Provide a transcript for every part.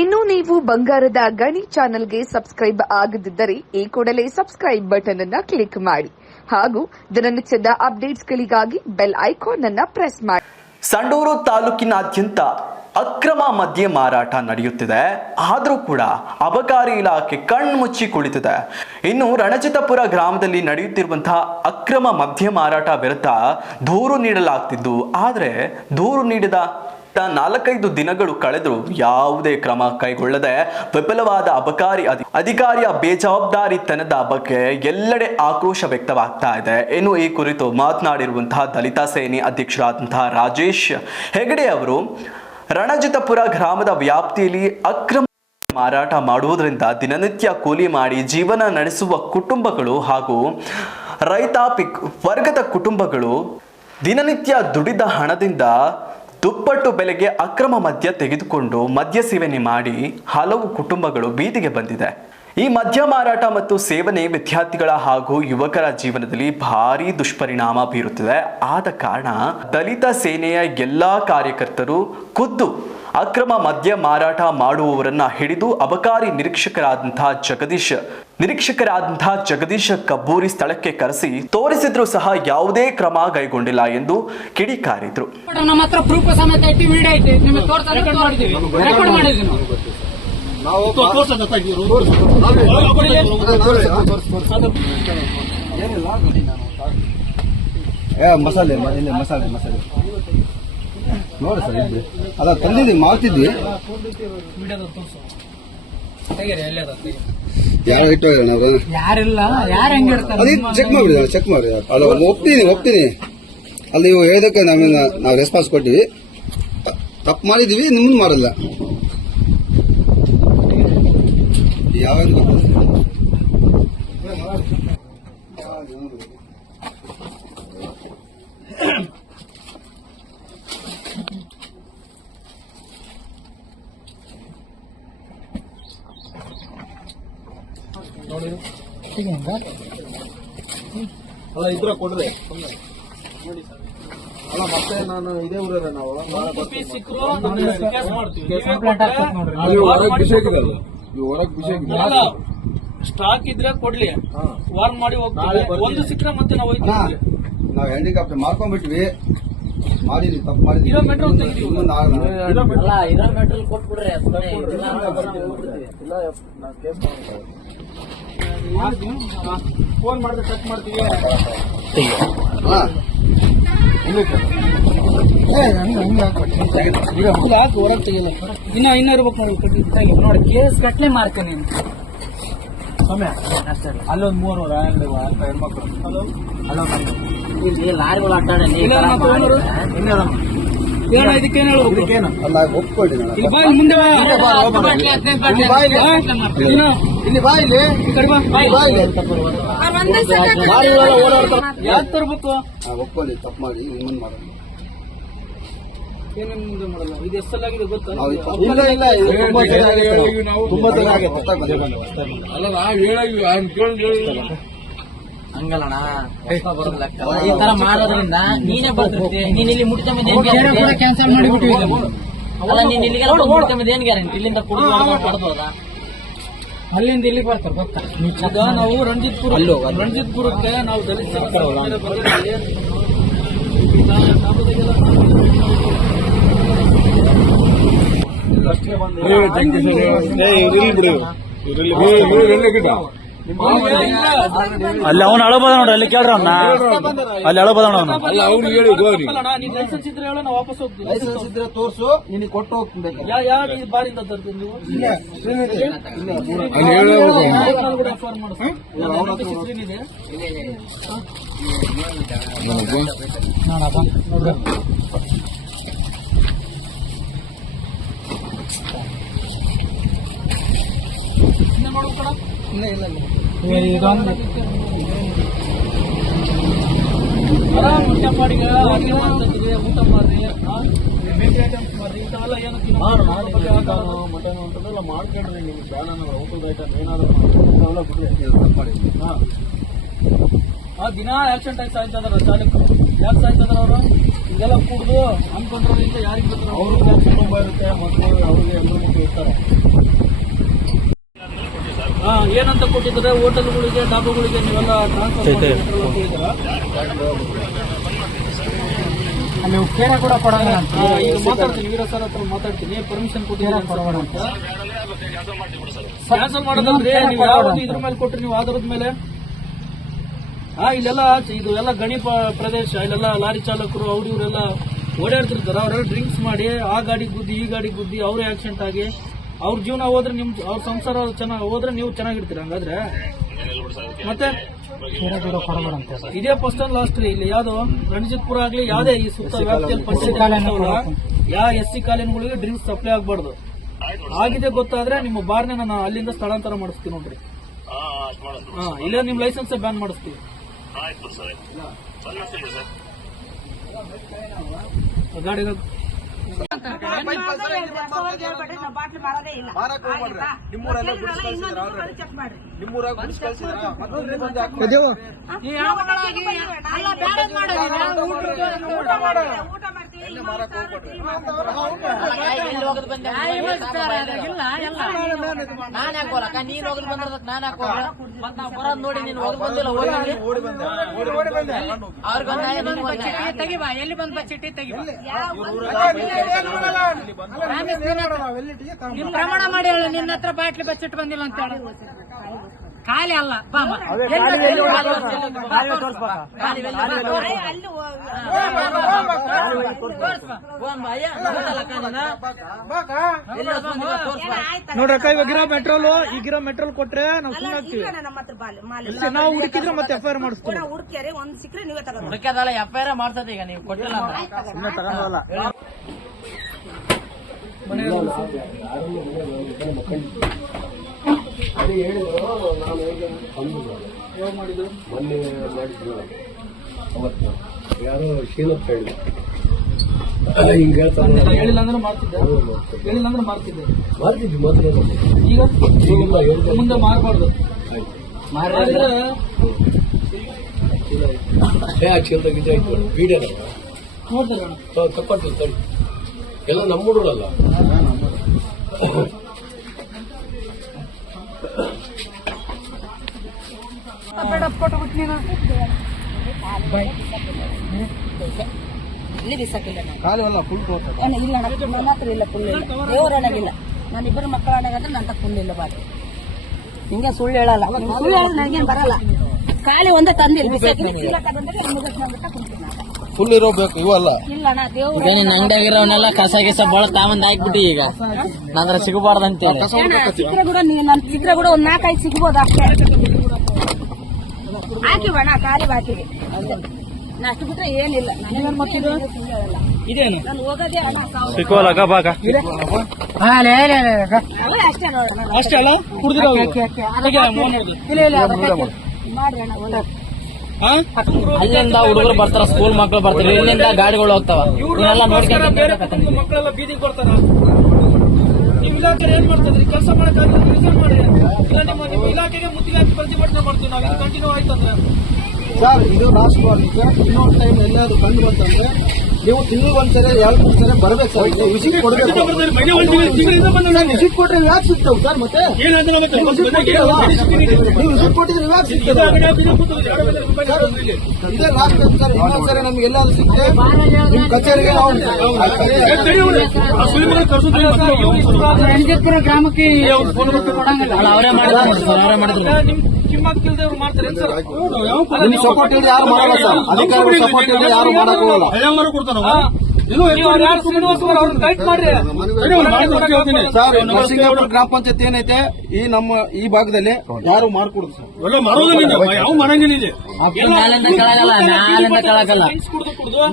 ಇನ್ನು ನೀವು ಬಂಗಾರದ ಗಣಿ ಚಾನೆಲ್ಗೆ ಸಬ್ಸ್ಕ್ರೈಬ್ ಆಗದಿದ್ದರೆ ಈ ಕೂಡಲೇ ಸಬ್ಸ್ಕ್ರೈಬ್ ಬಟನ್ ಅನ್ನು ಕ್ಲಿಕ್ ಮಾಡಿ ಹಾಗೂ ದಿನನಿತ್ಯದ ಅಪ್ಡೇಟ್ಸ್ಗಳಿಗಾಗಿ ಬೆಲ್ ಐಕಾನ್ ಅನ್ನು ಪ್ರೆಸ್ ಮಾಡಿ. ಸಂಡೂರು ತಾಲೂಕಿನಾದ್ಯಂತ ಅಕ್ರಮ ಮದ್ಯ ಮಾರಾಟ ನಡೆಯುತ್ತಿದೆ. ಆದರೂ ಕೂಡ ಅಬಕಾರಿ ಇಲಾಖೆ ಕಣ್ಮುಚ್ಚಿ ಕುಳಿತಿದೆ. ಇನ್ನು ರಣಜಿತಪುರ ಗ್ರಾಮದಲ್ಲಿ ನಡೆಯುತ್ತಿರುವಂತಹ ಅಕ್ರಮ ಮದ್ಯ ಮಾರಾಟ ವಿರುದ್ಧ ದೂರು ನೀಡಲಾಗ್ತಿದ್ದು, ಆದರೆ ದೂರು ನೀಡಿದ 4-5 ದಿನಗಳು ಕಳೆದರೂ ಯಾವುದೇ ಕ್ರಮ ಕೈಗೊಳ್ಳದೆ ವಿಫಲವಾದ ಅಬಕಾರಿ ಅಧಿಕಾರಿಯ ಬೇಜವಾಬ್ದಾರಿತನದ ಬಗ್ಗೆ ಎಲ್ಲೆಡೆ ಆಕ್ರೋಶ ವ್ಯಕ್ತವಾಗ್ತಾ ಇದೆ. ಇನ್ನು ಈ ಕುರಿತು ಮಾತನಾಡಿರುವಂತಹ ದಲಿತ ಸೇನೆ ಅಧ್ಯಕ್ಷರಾದಂತಹ ರಾಜೇಶ್ ಹೆಗಡೆ ಅವರು, ರಣಜಿತಪುರ ಗ್ರಾಮದ ವ್ಯಾಪ್ತಿಯಲ್ಲಿ ಅಕ್ರಮ ಮಾರಾಟ ಮಾಡುವುದರಿಂದ ದಿನನಿತ್ಯ ಕೂಲಿ ಮಾಡಿ ಜೀವನ ನಡೆಸುವ ಕುಟುಂಬಗಳು ಹಾಗೂ ರೈತಾಪಿ ವರ್ಗದ ಕುಟುಂಬಗಳು ದಿನನಿತ್ಯ ದುಡಿದ ಹಣದಿಂದ ದುಪ್ಪಟ್ಟು ಬೆಲೆಗೆ ಅಕ್ರಮ ಮದ್ಯ ತೆಗೆದುಕೊಂಡು ಮದ್ಯ ಸೇವನೆ ಮಾಡಿ ಹಲವು ಕುಟುಂಬಗಳು ಬೀದಿಗೆ ಬಂದಿದೆ. ಈ ಮದ್ಯ ಮಾರಾಟ ಮತ್ತು ಸೇವನೆ ವಿದ್ಯಾರ್ಥಿಗಳ ಹಾಗೂ ಯುವಕರ ಜೀವನದಲ್ಲಿ ಭಾರಿ ದುಷ್ಪರಿಣಾಮ ಬೀರುತ್ತಿದೆ. ಆದ ಕಾರಣ ದಲಿತ ಸೇನೆಯ ಎಲ್ಲಾ ಕಾರ್ಯಕರ್ತರು ಖುದ್ದು ಅಕ್ರಮ ಮದ್ಯ ಮಾರಾಟ ಮಾಡುವವರನ್ನ ಹಿಡಿದು ಅಬಕಾರಿ ನಿರೀಕ್ಷಕರಾದಂತಹ ಜಗದೀಶ್ ಕಬ್ಬೂರಿ ಸ್ಥಳಕ್ಕೆ ಕರೆಸಿ ತೋರಿಸಿದ್ರು ಸಹ ಯಾವುದೇ ಕ್ರಮ ಕೈಗೊಂಡಿಲ್ಲ ಎಂದು ಕಿಡಿಕಾರಿದ್ರು. ನಮ್ಮ ಹತ್ರ ಪ್ರೂಫ್ ಸಮೇತ ಐತಿ, ವಿಡಿಯೋ ಐತಿ, ನಿಮಗೆ ರೆಕಾರ್ಡ್ ಮಾಡಿದೀವಿ. ಮಸಾಲೆ ನೋಡಿ ಸರ್, ಇದ್ರಿ ಅದ ತಂದಿದ್ವಿ, ಮಾಡ್ತಿದ್ವಿ. ಯಾರು ಇಟ್ಟು ಯಾರಿಲ್ಲ, ಯಾರು ಹೆಂಗ್ ಇಡ್ತಾರೆ ಚೆಕ್ ಮಾಡಿ ಅಲ್ಲ, ಒಪ್ತೀನಿ. ಅಲ್ಲಿ ನೀವು ಹೇಳಿದಕ್ಕೆ ನಾವು ರೆಸ್ಪಾನ್ಸ್ ಕೊಟ್ಟಿವಿ. ತಪ್ಪು ಮಾಡಿದೀವಿ, ನಿಮ್ಮನ್ನು ಮಾಡಲ್ಲ. ಯಾವ ಅಲ್ಲ ಇದ್ರ ಕೊಡ್ರಿ ಅಲ್ಲ, ಮತ್ತೆ ನಾನು ಇದೇ ಊರ ನಾವು ಸ್ಟಾಕ್ ಇದ್ರೆ ಕೊಡ್ಲಿ, ವಾರ್ನ್ ಮಾಡಿ ಹೋಗ್ತೀವಿ. ಒಂದು ಸಿಕ್ಕರೆ ಮತ್ತೆ ನಾವು ಹ್ಯಾಂಡಿಕ್ಯಾಪ್ಟ್ ಮಾಡ್ಕೊಂಡ್ಬಿಟ್ವಿ. ಮಾಡಿದ್ವಿ, ತಪ್ಪು ಮಾಡಿದ್ವಿ. ಫೋನ್ ಮಾಡಿದ್ರೆ ಚೆಕ್ ಮಾಡ್ತೀವಿ. ಹೊರಗೆ ತೆಗಿಲ್ಲ, ಇನ್ನೂ ಇರ್ಬೇಕು ನೋಡಿ. ಕೇಸ್ ಕಟ್ಲೆ ಮಾಡ್ತೀನಿ ಅಲ್ಲೊಂದು 300 ಹೆಣ್ಮಕ್ಳು ಲಾರಿಗಳು ಇದಕ್ಕೇನು ಒಪ್ಕೊಳ್ಳಿ. ಮುಂದೆ ಯಾಕೆ ತರ್ಬೇಕು? ಒಪ್ಕೊಳ್ಳಿ, ತಪ್ಪು ಮಾಡಿ ನಿಮ್ಮನ್ನು ಮಾಡೋಣ. ಏನೇನು ಮುಂದೆ ಮಾಡಲ್ಲ. ಇದು ಎಷ್ಟಲ್ಲಾಗಿದೆ ಗೊತ್ತಾ? ಹಂಗಲ್ಲಣ್ಣ, ಈ ತರ ಮಾಡೋದ್ರಿಂದ ನೀನೇ ಬರ್ತಿರ್ತಿ. ನೀನ್ ಇಲ್ಲಿ ಮುಟ್ಕೊಂಬ ಕ್ಯಾನ್ಸಲ್ ಮಾಡಿಬಿಟ್ಟು ಅಲ್ಲ, ನೀನ್ ಇಲ್ಲಿಗೆಲ್ಲ ಮುಟ್ಕೊಂಬದ್ ಏನ್ ಗ್ಯಾರಂಟಿ? ಇಲ್ಲಿಂದ ಪಡ್ಬೋದಾ? ಅಲ್ಲಿಂದ ಇಲ್ಲಿಗೆ ಬರ್ತಾರೆ ಗೊತ್ತಾ? ನಾವು ರಣಜಿತ್ಪುರಕ್ಕೆ ನಾವು ಅಲ್ಲಿ ಅವನು ಅಳಬೋದ ನೋಡ್ರಿ, ಅಲ್ಲಿ ಕೇಳ್ರ ಅವನ್ನ, ಅಲ್ಲಿ ಅಳಬೋದ ಅವನು. ಲೈಸೆನ್ಸ್ ಇದ್ರೆ ಹೇಳೋ, ನಾವು ವಾಪಸ್ ಹೋಗ್ತೀವಿ. ಲೈಸೆನ್ಸ್ ಇದ್ರೆ ತೋರ್ಸು, ನಿನಗೆ ಕೊಟ್ಟು ಹೋಗ್ಬೇಕು. ಯಾವ ಬಾರಿಂದ ತರ್ತೀವಿ ನೀವು? ಊಟ ಮಾಡಿ ಮಟನ್ ಉಂಟದಲ್ಲ ಮಾಡ್ಕೊಂಡ್ರಿ. ನಿಮ್ಗೆ ಬೇಡ ಔಟದ ಐಟಮ್ ಏನಾದ್ರು ದಿನ ಆಕ್ಸಿಡೆಂಟ್ ಆಗಿ ಸಾಯ್ತಾ ಇದಾರೆ ಚಾಲಕರು. ಯಾಕೆ ಸಾಯ್ತಾ ಇದಾರೆ ಅವರು? ಇದೆಲ್ಲ ಕುಡ್ದು ಅನ್ಕೊಂಡ್ರಿಂದ ಯಾರಿಗೆ ಗೊತ್ತಿಲ್ಲ. ಅವ್ರಿಗೆ ಕುಟುಂಬ ಇರುತ್ತೆ, ಮಕ್ಕಳು, ಅವ್ರಿಗೆ ಎಲ್ಲರೂ ಮಕ್ಕಳು ಇರ್ತಾರೆ. ಏನಂತ ಕೊಟ್ಟಿದ್ದಾರೆ? ಹೋಟೆಲ್ಗಳಿಗೆ, ಡಾಬಾಗಳಿಗೆ ನೀವೆಲ್ಲ ಟ್ರಾನ್ಸ್ಫರ್ ನೀವು ಕೇರ ಕೂಡ ಕೊಡೋಣ. ಈಗ ಮಾತಾಡ್ತೀನಿ, ವೀರ ಸರ್ ಹತ್ರ ಮಾತಾಡ್ತೀನಿ. ಪರ್ಮಿಷನ್ ಕೊಟ್ಟಿದ್ದಾರೆ ಅಂತ ಕ್ಯಾನ್ಸಲ್ ಮಾಡೋದಲ್ರಿ. ನೀವು ಯಾವ್ದು ಇದ್ರ ಮೇಲೆ ಕೊಟ್ರಿ? ನೀವು ಆಧಾರದ ಮೇಲೆ ಇಲ್ಲೆಲ್ಲ ಇದು ಎಲ್ಲ ಗಣಿ ಪ್ರದೇಶ. ಇಲ್ಲೆಲ್ಲ ಲಾರಿ ಚಾಲಕರು ಅವ್ರು ಇವರೆಲ್ಲ ಓಡಾಡ್ತಿರ್ತಾರೆ. ಅವರೆಲ್ಲ ಡ್ರಿಂಕ್ಸ್ ಮಾಡಿ ಆ ಗಾಡಿ ಗುದ್ದಿ ಈ ಗಾಡಿ ಗುದ್ದಿ ಅವ್ರೇ ಆಕ್ಸಿಡೆಂಟ್ ಆಗಿ ಅವ್ರ ಜೀವನ ಹೋದ್ರೆ ನಿಮ್ ಅವ್ರ ಸಂಸಾರ ಚೆನ್ನಾಗಿ ಹೋದ್ರೆ ನೀವು ಚೆನ್ನಾಗಿರ್ತೀರ. ಹಂಗಾದ್ರೆ ಮತ್ತೆ ಇದೇ ಫಸ್ಟ್ ಅಂಡ್ ಲಾಸ್ಟ್ ರೀ. ಇಲ್ಲಿ ಯಾವ್ದು ರಣಜಿತ್ಪುರ ಆಗ್ಲಿ ಯಾವ್ದೇ ಈ ಸುತ್ತ ವ್ಯಾಪ್ತಿಯಲ್ಲಿ ಯಾವ SC ಕಾಲೇಜುಗಳಿಗೆ ಡ್ರಿಂಕ್ಸ್ ಸಪ್ಲೈ ಆಗ್ಬಾರ್ದು. ಆಗಿದೆ ಗೊತ್ತಾದ್ರೆ ನಿಮ್ಮ ಬಾರ್ನೆ ನಾನು ಅಲ್ಲಿಂದ ಸ್ಥಳಾಂತರ ಮಾಡಿಸ್ತೀನಿ ನೋಡ್ರಿ. ಇಲ್ಲೇ ನಿಮ್ ಲೈಸೆನ್ಸ್ ಬ್ಯಾನ್ ಮಾಡಿಸ್ತೀವಿ. ಗಾಡಿ ನಾನ್ ಹಾಕೋಲಕ್ಕ, ನೀನ್ ಹೋಗಿ ಬಂದಿರೋದಕ್ಕೆ ನಾನ್ ಹಾಕೋಲ್ಲ. ಮತ್ ನಾವ್ ಬರೋದ್ ನೋಡಿ ನೀನ್ ಹೋಗಿ ಬಂದಿಲ್ಲ. ಎಲ್ಲಿ ಬಂದ ಚೀಟಿ ತೆಗಿಬಾ. ನಿಮ್ ಪ್ರಮಾಣ ಮಾಡಿ ಹೇಳ, ನಿನ್ನ ಹತ್ರ ಬಾಟ್ಲಿ ಬಚ್ಚಿಟ್ಟು ಬಂದಿಲ್ಲ ಅಂತ ಹೇಳಿ. ಖಾಲಿ ಅಲ್ಲ ನೋಡ್ರಕ್ಕ, ಇವಾಗಿರೋ ಮೆಟ್ರೋಲ್ ಈಗಿರೋ ಮೆಟ್ರೋಲ್ ಕೊಟ್ರೆ ನಾವು ಸುಮ್ಮನೆ ಆಗ್ತೀವಿ. ನಾವು ಹುಡುಕಿದ್ರೆ ಮತ್ತೆ FIR ಮಾಡಿಸ್ತೀವಿ. ಹುಡುಕದಲ್ಲ, FIR ಮಾಡ್ಸೋದು. ಈಗ ನೀವು ಕೊಟ್ಟಿಲ್ಲ ಯಾರೋ ಶೀಲಪ್ಪ ಹೇಳಿದ ಹೇಳಿಲ್ಲ ಅಂದ್ರೆ ಮಾಡ್ತಿದ್ದೆ. ಹೇಳಿಲ್ಲ ಅಂದ್ರೆ ಮಾಡ್ತಿದ್ದೆ. ಈಗ ಮುಂದೆ ಮಾರಬಾರ್ದು. ಚೀಲದಾಗಿದ್ದೆ ಬೀಡಲ್ಲ ನೋಡ್ತಾರೆ ತಪ್ಪಾಗ್ತದೆ ತಡಿ. ಎಲ್ಲ ನಮ್ಮ ಹುಡುಗರಲ್ಲ. ಇಲ್ಲಿ ಬಿಸಾಕಿಲ್ಲ ಇಲ್ಲ ನಮ್ಮ ಹತ್ರ ಇಲ್ಲ, ಫುಲ್ ಇಲ್ಲ. ದೇವರೊಳಗಿಲ್ಲ. ನಾನು ಇಬ್ಬರು ಮಕ್ಕಳ ಅಣ್ಣಗಂದ್ರೆ ನನ್ನ ಫುಲ್ ಇಲ್ಲ. ಬಾಕಿ ಹಿಂಗೆ ಸುಳ್ಳು ಹೇಳಲ್ಲ. ಸುಳ್ಳು ಹೇಳೋದು ನನಗೇನು ಬರಲ್ಲ. ಖಾಲಿ ಒಂದೇ ತಂದಿಲ್ಲ ಫುಲ್ ಇರೋಬೇಕು ಇವಲ್ಲ. ಇಲ್ಲ ನಾ ದೇವ್ರ ನಿನ್ನ ಅಂಗಡಿಯಾಗಿರೋನೆಲ್ಲ ಕಸ ಗಿಸ ಬಾಳ ತಾವಂದ್ ಹಾಕ್ಬಿಟ್ಟು ಈಗ ನಂದ್ರ ಸಿಗಬಾರ್ದು ಅಂತೇಳಿ ಸಿಕ್ಕರೆ ಕೂಡ ನನ್ ಸಿಕ್ಕರೆ ಕೂಡ ಒಂದ್ 4-5 ಸಿಗ್ಬೋದು ಅಷ್ಟೇ. ಹಾಕಿವಣ ಖಾಲಿ ಬಾಕಿಗೆ ಅಷ್ಟು ಬಿಟ್ರೆ ಏನಿಲ್ಲ. ಇದೇನು ನಾನು ಹೋಗೋದೇ ಅಷ್ಟೇ ನೋಡೋಣ. ಅಷ್ಟೇ ಅಲ್ಲ ಕುಡ್ದಿರೋ ಮಾಡ್ರಿ ಅಣ್ಣ ಒಳ್ಳೆ ಅಲ್ಲಿಂದ ಹುಡುಗರು ಬರ್ತಾರ, ಸ್ಕೂಲ್ ಮಕ್ಕಳು ಬರ್ತಾರೆ, ಇಲ್ಲಿಂದ ಗಾಡಿಗಳು ಹೋಗ್ತಾವ. ಇವನ್ನೆಲ್ಲ ನೋಡ್ಕೊಂಡು ಮಕ್ಕಳೆಲ್ಲ ಬೀದಿಗೆ ಬರ್ತಾರ. ನಿಮ್ ಇಲಾಖೆ ಏನ್ ಮಾಡ್ತದ್ರಿ? ಕೆಲಸ ಮಾಡಕ್ಕಾಗಿಲ್ಲ ರಿಸೈನ್ ಮಾಡಿ. ಇಲ್ಲ ನಿಮ್ಮ ಇಲಾಖೆಗೆ ಮುತ್ತಿಗೆ ಹಾಕಿ ಪ್ರತಿಭಟನೆ ಮಾಡ್ತೀವಿ ನಾವು. ಇದು ಕಂಟಿನ್ಯೂ ಆಯ್ತಂದ್ರೆ ಸರ್ ಇದು ಲಾಸ್ಟ್ ಬಾಲ್. ಈಗ ಇನ್ನೊಂದು ಟೈಮ್ ಎಲ್ಲಾದ್ರು ಕಂಡು ಬಂತಂದ್ರೆ ನೀವು ತಿಂಗಳು ಒಂದ್ಸರಿ 2-3 ಸರಿ ಬರ್ಬೇಕು ಸರ್. ವಿಸಿಟ್ ಕೊಡ್ಬೇಕು. ವಿಸಿಟ್ ಕೊಟ್ರೆ ಯಾಕೆ ಸಿಗ್ತಾವ್ ಸರ್? ಮತ್ತೆ ನೀವು ವಿಸಿಟ್ ಕೊಟ್ಟಿದ್ರೆ ಯಾಕೆ ಸಿಗ್ತದೆ? ಇದೇ ಲಾಸ್ಟ್ ಟೈಮ್ ಸರ್. ಇನ್ನೊಂದ್ಸರಿ ನಮ್ಗೆ ಎಲ್ಲಾದ್ರೂ ಸಿಕ್ತೆ ನಿಮ್ ಕಚೇರಿಗೆ ರಣಜಿತ್ಪುರ ಗ್ರಾಮಕ್ಕೆ ಅವರೇ ಮಾಡಿದ್ರು. ಕಿಮ್ಮಕ್ಕಿಲ್ದವ್ರು ಮಾಡ್ತಾರೆ ಸರ್. ನಿಮ್ ಸಪೋರ್ಟ್ ಇಲ್ಲದೆ ಯಾರು ಮಾಡಲ್ಲ ಸರ್. ಅಧಿಕಾರಿಗಳು ಸಪೋರ್ಟ್ ಇಲ್ಲದೆ ಯಾರು ಮಾಡಕ್ಕೋಗಲ್ಲ. ಸರ್ ನರಸಿಂಗಾಪುರ ಗ್ರಾಮ ಪಂಚಾಯತ್ ಏನೈತೆ ಈ ನಮ್ಮ ಈ ಭಾಗದಲ್ಲಿ ಯಾರು ಮಾಡ್ಕೊಡುದು ಸರ್. ಯಾವ ಮಾಡಂಗಿಲ್ಲ ಇಲ್ಲಿ. ಮ್ಯಾಲಿಂದ ಕೆಳಗಲ್ಲ, ಮ್ಯಾಲಿಂದ ಕೆಳಗಲ್ಲ.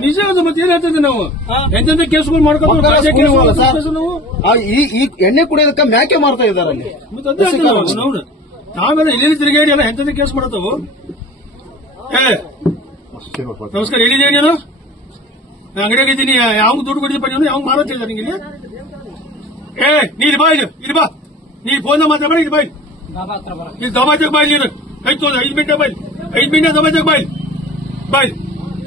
ನಿಜ ಅದು. ಮತ್ತೆ ಏನ್ ಹೇಳ್ತಿದ್ವಿ ನಾವು? ಎಂತೆಂತ ಕೇಸ್ಗಳು ಮಾಡ್ಕೊಂಡು ಈ ಎಣ್ಣೆ ಕುಡಿಯೋದಕ್ಕೆ ಮ್ಯಾಕೆ ಮಾಡ್ತಾ ಇದಾರೆ ಅಲ್ಲಿ. ನಾವೆಲ್ಲ ಇಲ್ಲಿ ತಿರುಗಾಡಿ ಎಲ್ಲ ಎಂತೆಂತ ಕೇಸ್ ಮಾಡತ್ತವು. ನಮಸ್ಕಾರ, ಹೇಳಿದ್ಯಾ ನೀನು? ಅಂಗಡಿಯಾಗಿದ್ದೀನಿ. ಯಾವ ದುಡ್ಡು ಕೊಟ್ಟಿದ್ದಪ್ಪ ನೀನು? ಯಾವ ಮಾರೋತಿಲ್ಲ ನಿಂಗೆ ಇಲ್ಲಿ? ನೀನು ಬಾ, ಇಲ್ಲಿ ಬಾ. ನೀನು ಫೋನ್ ಮಾತಾಡ, ಇಲ್ಲಿ ಬಾ. ಇಲ್ಲಿ ದಬಾಜಕ್ ಬಾ. ನೀನು ಆಯ್ತು 5 ಮಿನಿಟ್ ಬಾ. 5 ಮಿನಿಟ್ ದಬಾಜಕ್ ಬಾ. ಬಾಯ್